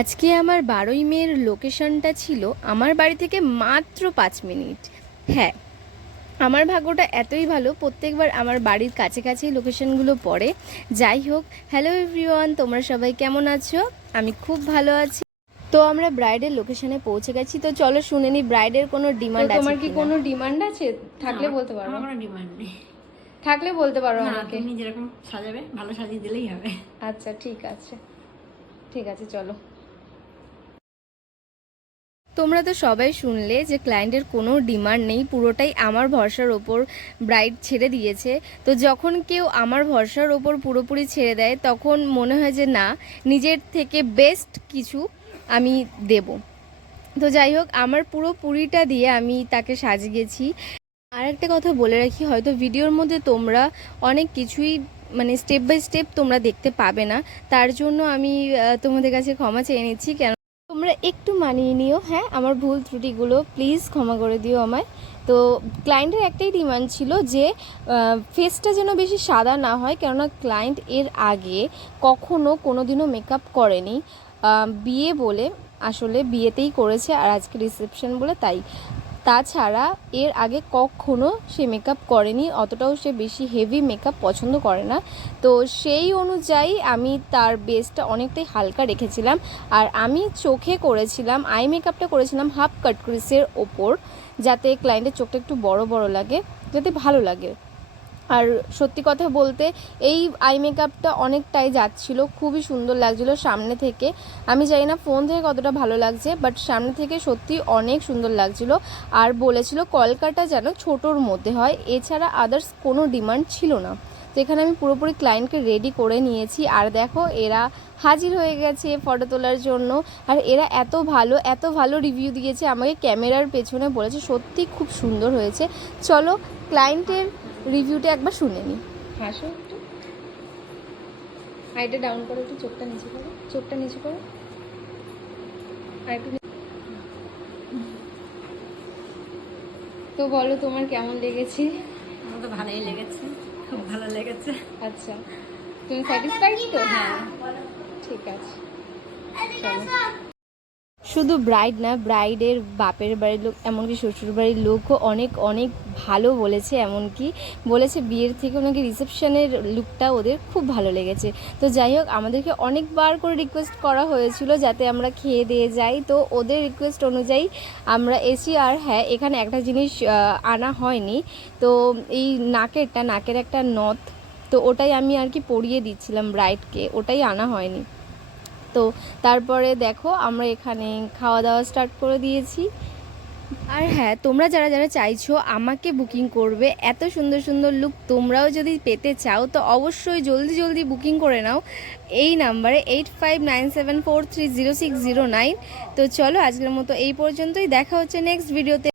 আজকে আমার 12ই মের লোকেশনটা ছিল আমার বাড়ি থেকে মাত্র 5 মিনিট। হ্যাঁ, আমার ভাগ্যটা এতই ভালো, প্রত্যেকবার আমার বাড়ির কাছাকাছি লোকেশনগুলো পড়ে। যাই হোক, হ্যালো এভরিওয়ান, তোমরা সবাই কেমন আছো? আমি খুব ভালো আছি। তো আমরা ব্রাইডের লোকেশনে পৌঁছে গেছি। তো চলো শুনে নি ব্রাইডের কোনো ডিমান্ড আছে। তোমার কি কোনো ডিমান্ড আছে? থাকলে বলতে পারো। আমার কোনো ডিমান্ড নেই। থাকলে বলতে পারো না, আমাকে। তুমি যেরকম সাজাবে ভালো সাজিয়ে দিলেই হবে। আচ্ছা, ঠিক আছে ঠিক আছে, চলো। তোমরা তো সবাই শুনলে যে ক্লায়েন্টের কোনো ডিমান্ড নেই, পুরোটাই আমার ভরসার ওপর ব্রাইড ছেড়ে দিয়েছে। তো যখন কেউ আমার ভরসার ওপর পুরোপুরি ছেড়ে দেয় তখন মনে হয় যে না, নিজের থেকে বেস্ট কিছু আমি দেব। তো যাই হোক, আমার পুরোপুরিটা দিয়ে আমি তাকে সাজিয়েছি। আর একটা কথা বলে রাখি, হয়তো ভিডিওর মধ্যে তোমরা অনেক কিছুই মানে স্টেপ বাই স্টেপ তোমরা দেখতে পাবে না, তার জন্য আমি তোমাদের কাছে ক্ষমা চেয়ে নিচ্ছি। কেন তোমরা একটু মানিয়ে নিও, হ্যাঁ, আমার ভুল ত্রুটিগুলো প্লিজ ক্ষমা করে দিও আমায়। তো ক্লায়েন্টের একটাই ডিমান্ড ছিল যে ফেসটা যেন বেশি সাদা না হয়, কেননা ক্লায়েন্ট এর আগে কখনো কোনো দিনও মেকআপ করেনি। বিয়ে বলে আসলে বিয়েতেই করেছে, আর আজকে রিসেপশন বলে তাই। তাছাড়া এর আগে কখনো সে মেকআপ করেনি, অতটাও সে বেশি হেভি মেকআপ পছন্দ করে না। তো সেই অনুযায়ী আমি তার বেসটা অনেকটাই হালকা রেখেছিলাম। আর আমি চোখে করেছিলাম, আই মেকআপটা করেছিলাম হাফ কাট ক্রিসের ওপর, যাতে ক্লায়েন্টের চোখটা একটু বড় বড় লাগে, যাতে ভালো লাগে। আর সত্যি কথা বলতে এই আই মেকআপটা অনেকটাই যাচ্ছিল, খুবই সুন্দর লাগছিল সামনে থেকে। আমি জানি না ফোন থেকে কতটা ভালো লাগছে, বাট সামনে থেকে সত্যি অনেক সুন্দর লাগছিল। আর বলেছিল কলকাটা যেন ছোটোর মধ্যে হয়, এছাড়া আদার্স কোনো ডিমান্ড ছিল না। তো এখানে আমি পুরোপুরি ক্লায়েন্টকে রেডি করে নিয়েছি। আর দেখো, এরা হাজির হয়ে গেছে ফটো তোলার জন্য। আর এরা এত ভালো রিভিউ দিয়েছে আমাকে, ক্যামেরার পেছনে বলেছে সত্যি খুব সুন্দর হয়েছে। চলো ক্লায়েন্টের রিভিউটা একবার শুনে নি। হাসো একটু, আইটা ডাউন করো, একটু চোখটা নিচু করো, চোখটা নিচু করো, আর একটু। তো বলো তোমার কেমন লেগেছে? আমার তো ভালোই লেগেছে, খুব ভালো লেগেছে। আচ্ছা, তুমি স্যাটিসফাইড তো? হ্যাঁ, ঠিক আছে। শুধু ব্রাইড না, ব্রাইডের বাপের বাড়ির লোক, এমনকি শ্বশুর বাড়ির লোকও অনেক অনেক ভালো বলেছে। এমনকি বলেছে বিয়ের থেকে ওনাকে রিসেপশনের লুকটা ওদের খুব ভালো লেগেছে। তো যাই হোক, আমাদেরকে অনেকবার করে রিকোয়েস্ট করা হয়েছিল যাতে আমরা খেয়ে দিয়ে যাই। তো ওদের রিকোয়েস্ট অনুযায়ী আমরা এসি। আর হ্যাঁ, এখানে একটা জিনিস আনা হয়নি, তো এই নাকের একটা নথ, তো ওটাই আমি আর কি পরিয়ে দিচ্ছিলাম ব্রাইডকে, ওটাই আনা হয়নি। তো তারপরে দেখো আমরা এখানে খাওয়া দাওয়া স্টার্ট করে দিয়েছি। আর হ্যাঁ, তোমরা যারা যারা চাইছো আমাকে বুকিং করবে, এত সুন্দর সুন্দর লুক তোমরাও যদি পেতে চাও, তো অবশ্যই জলদি জলদি বুকিং করে নাও এই নাম্বারে 8597430609। তো চলো আজকের মতো এই পর্যন্তই, দেখা হচ্ছে নেক্সট ভিডিওতে।